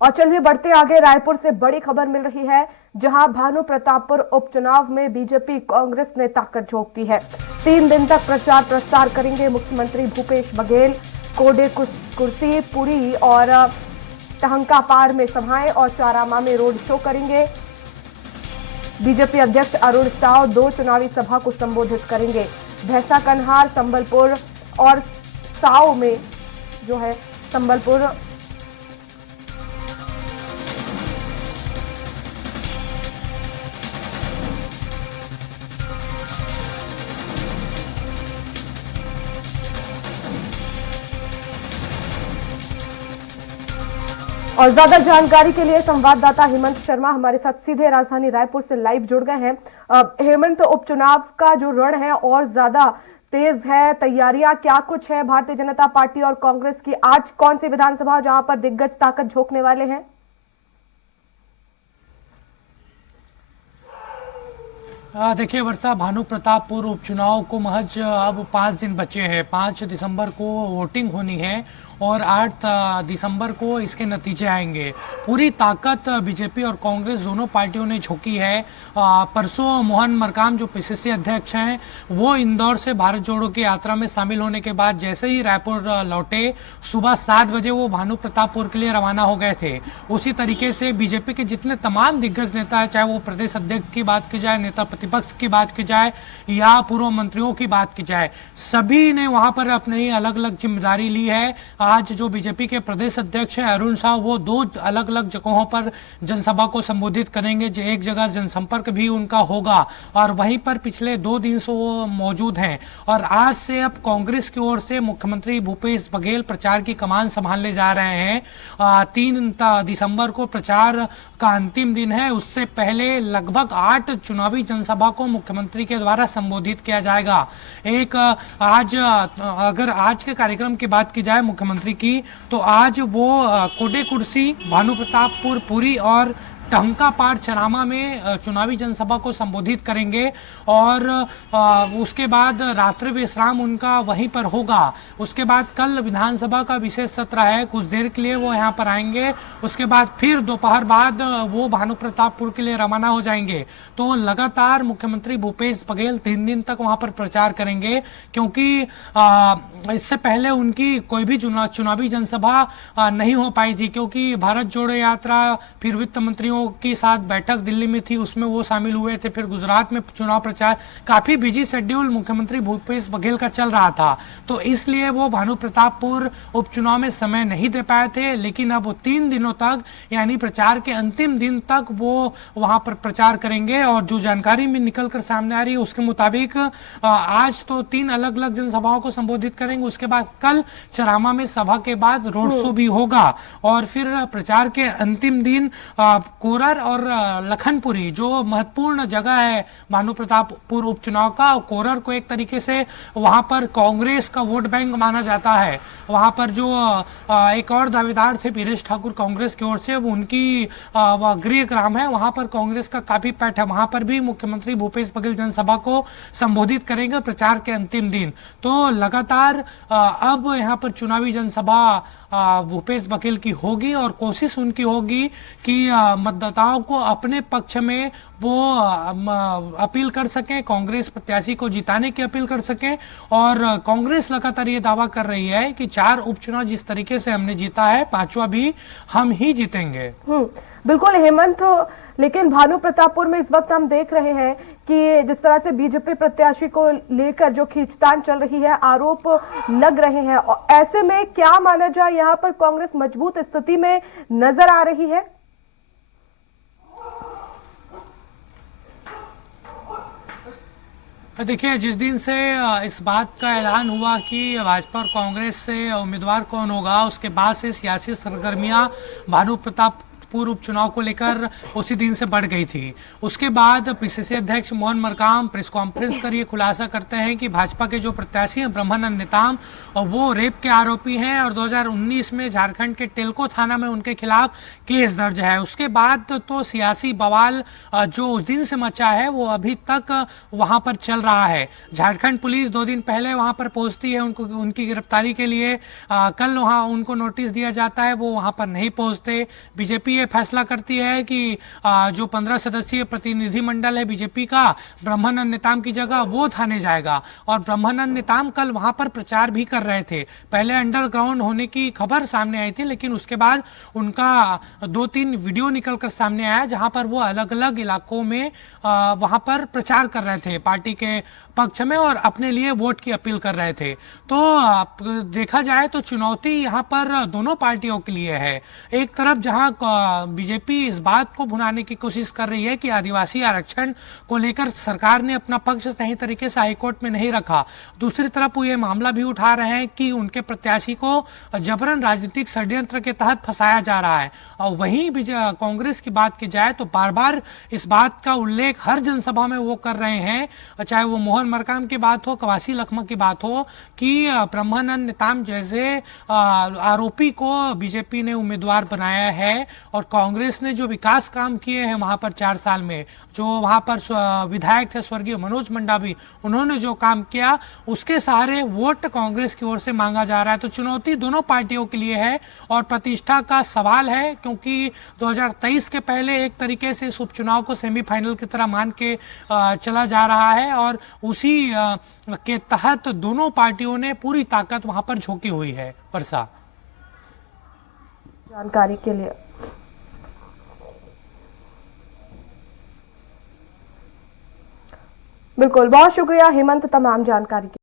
और चलिए बढ़ते आगे, रायपुर से बड़ी खबर मिल रही है, जहां भानु प्रतापपुर उपचुनाव में बीजेपी कांग्रेस ने ताकत झोंक दी है। 3 दिन तक प्रचार प्रसार करेंगे मुख्यमंत्री भूपेश बघेल। कोडे कुर्सी, पुरी और टहंका पार में सभाएं और चारामा में रोड शो करेंगे। बीजेपी अध्यक्ष अरुण साव 2 चुनावी सभा को संबोधित करेंगे। भैंसा कन्हार, संबलपुर और साव में जो है संबलपुर और ज्यादा जानकारी के लिए संवाददाता हेमंत शर्मा हमारे साथ सीधे राजधानी रायपुर से लाइव जुड़ गए हैं। हेमंत, उपचुनाव का जो रण है और ज्यादा तेज है, तैयारियां क्या कुछ है भारतीय जनता पार्टी और कांग्रेस की? आज कौन सी विधानसभा जहां पर दिग्गज ताकत झोंकने वाले हैं? देखिए वर्षा, भानु प्रतापपुर उपचुनाव को महज अब 5 दिन बचे हैं। 5 दिसंबर को वोटिंग होनी है और 8 दिसंबर को इसके नतीजे आएंगे। पूरी ताकत बीजेपी और कांग्रेस दोनों पार्टियों ने झोंकी है। परसों मोहन मरकाम जो पीसीसी अध्यक्ष हैं, वो इंदौर से भारत जोड़ो की यात्रा में शामिल होने के बाद जैसे ही रायपुर लौटे, सुबह 7 बजे वो भानु प्रतापपुर के लिए रवाना हो गए थे। उसी तरीके से बीजेपी के जितने तमाम दिग्गज नेता है, चाहे वो प्रदेश अध्यक्ष की बात की जाए, नेता प्रतिपक्ष की बात की जाए या पूर्व मंत्रियों की बात की जाए, सभी ने वहां पर अपनी अलग अलग जिम्मेदारी ली है। आज जो बीजेपी के प्रदेश अध्यक्ष हैं अरुण साव, वो 2 अलग अलग जगहों पर जनसभा को संबोधित करेंगे। एक जगह जनसंपर्क भी उनका होगा और वहीं पर पिछले 2 दिन से वो मौजूद हैं। और आज से अब कांग्रेस की ओर से मुख्यमंत्री भूपेश बघेल प्रचार की कमान संभालने जा रहे हैं। 3 दिसंबर को प्रचार का अंतिम दिन है। उससे पहले लगभग 8 चुनावी जनसभा को मुख्यमंत्री के द्वारा संबोधित किया जाएगा। अगर आज के कार्यक्रम की बात की जाए मुख्यमंत्री की, तो आज वो कोडे कुर्सी, भानु प्रतापपुर, पुरी और टहंका पार चरामा में चुनावी जनसभा को संबोधित करेंगे और उसके बाद रात्रि विश्राम उनका वहीं पर होगा। उसके बाद कल विधानसभा का विशेष सत्र है, कुछ देर के लिए वो यहाँ पर आएंगे। उसके बाद फिर दोपहर बाद वो भानु प्रतापपुर के लिए रवाना हो जाएंगे। तो लगातार मुख्यमंत्री भूपेश बघेल 3 दिन तक वहां पर प्रचार करेंगे, क्योंकि इससे पहले उनकी कोई भी चुनावी जनसभा नहीं हो पाई थी, क्योंकि भारत जोड़ो यात्रा, फिर वित्त मंत्रियों के साथ बैठक दिल्ली में थी, उसमें वो शामिल हुए थे। फिर गुजरात में चुनाव प्रचार, काफी बिजी शेड्यूल मुख्यमंत्री भूपेश बघेल का चल रहा था, तो इसलिए वो भानु प्रतापपुर उपचुनाव में समय नहीं दे पाए थे। लेकिन अब वो 3 दिनों तक, यानी प्रचार के अंतिम दिन तक वो वहां पर प्रचार करेंगे। और जो जानकारी में निकल कर सामने आ रही है उसके मुताबिक आज तो 3 अलग अलग जनसभाओं को संबोधित करेंगे। उसके बाद कल चरामा में सभा के बाद रोड शो भी होगा और फिर प्रचार के अंतिम दिन कोरर और लखनपुरी, जो महत्वपूर्ण जगह है भानु प्रतापपुर उपचुनाव का, कोरर को एक तरीके से वहां पर कांग्रेस का वोट बैंक माना जाता है। वहां पर जो एक और दावेदार थे पीरेश ठाकुर कांग्रेस की ओर से, वो उनकी गृह ग्राम है, वहां पर कांग्रेस का काफी पैठ है। वहां पर भी मुख्यमंत्री भूपेश बघेल जनसभा को संबोधित करेंगे प्रचार के अंतिम दिन। तो लगातार अब यहाँ पर चुनावी जनसभा भूपेश बघेल की होगी और कोशिश उनकी होगी कि मतदाताओं को अपने पक्ष में वो अपील कर सकें, कांग्रेस प्रत्याशी को जिताने की अपील कर सकें। और कांग्रेस लगातार ये दावा कर रही है कि 4 उपचुनाव जिस तरीके से हमने जीता है, 5वां भी हम ही जीतेंगे। बिल्कुल हेमंत, लेकिन भानु प्रतापपुर में इस वक्त हम देख रहे हैं कि जिस तरह से बीजेपी प्रत्याशी को लेकर जो खींचतान चल रही है, आरोप लग रहे हैं, और ऐसे में क्या माना जाए, यहाँ पर कांग्रेस मजबूत स्थिति में नजर आ रही है? देखिए, जिस दिन से इस बात का ऐलान हुआ कि भाजपा और कांग्रेस से उम्मीदवार कौन होगा, उसके बाद से सियासी सरगर्मियां भानु प्रताप पूर्व उपचुनाव को लेकर उसी दिन से बढ़ गई थी। उसके बाद पीसीसी अध्यक्ष मोहन मरकाम प्रेस कॉन्फ्रेंस कर ये खुलासा करते हैं कि भाजपा के जो प्रत्याशी हैं ब्रह्मानंद नेताम, और वो रेप के आरोपी हैं और 2019 में झारखंड के टेल्को थाना में उनके खिलाफ केस दर्ज है। उसके बाद तो सियासी बवाल जो उस दिन से मचा है वो अभी तक वहां पर चल रहा है। झारखंड पुलिस 2 दिन पहले वहां पर पहुंचती है उनको उनकी गिरफ्तारी के लिए, कल वहां उनको नोटिस दिया जाता है, वो वहां पर नहीं पहुंचते। बीजेपी ये फैसला करती है कि जो 15 सदस्यीय प्रतिनिधिमंडल है बीजेपी का, ब्रह्मानंद नेताम की जगह वो थाने जाएगा। और ब्रह्मानंद नेताम कल वहां पर प्रचार भी कर रहे थे। पहले अंडरग्राउंड होने की खबर सामने आई थी, लेकिन उसके बाद उनका 2-3 वीडियो निकलकर सामने आया जहां पर वो अलग अलग इलाकों में वहां पर प्रचार कर रहे थे पार्टी के पक्ष में और अपने लिए वोट की अपील कर रहे थे। तो देखा जाए तो चुनौती यहाँ पर दोनों पार्टियों के लिए है। एक तरफ जहाँ बीजेपी इस बात को भुनाने की कोशिश कर रही है कि आदिवासी आरक्षण को लेकर सरकार ने अपना पक्ष सही तरीके से हाईकोर्ट में नहीं रखा, दूसरी तरफ वो ये मामला भी उठा रहे हैं कि उनके प्रत्याशी को जबरन राजनीतिक षड्यंत्र के तहत फंसाया जा रहा है। और वहीं कांग्रेस की बात की जाए तो बार बार इस बात का उल्लेख हर जनसभा में वो कर रहे हैं, चाहे वो मोहन मरकाम की बात हो, कवासी लखमा की बात हो, कि ब्रह्मानंद नेताम जैसे आरोपी को बीजेपी ने उम्मीदवार बनाया है। और कांग्रेस ने जो विकास काम किए हैं वहां पर 4 साल में, जो वहां पर विधायक थे स्वर्गीय मनोज मंडावी, उन्होंने जो काम किया उसके सहारे वोट कांग्रेस की ओर से मांगा जा रहा है। तो चुनौती दोनों पार्टियों के लिए है और प्रतिष्ठा का सवाल है, क्योंकि 2023 के पहले एक तरीके से इस उपचुनाव को सेमीफाइनल की तरह मान के चला जा रहा है और उसी के तहत दोनों पार्टियों ने पूरी ताकत वहां पर झोंकी हुई है। वर्षा, जानकारी के लिए बिल्कुल बहुत शुक्रिया हेमंत, तमाम जानकारी के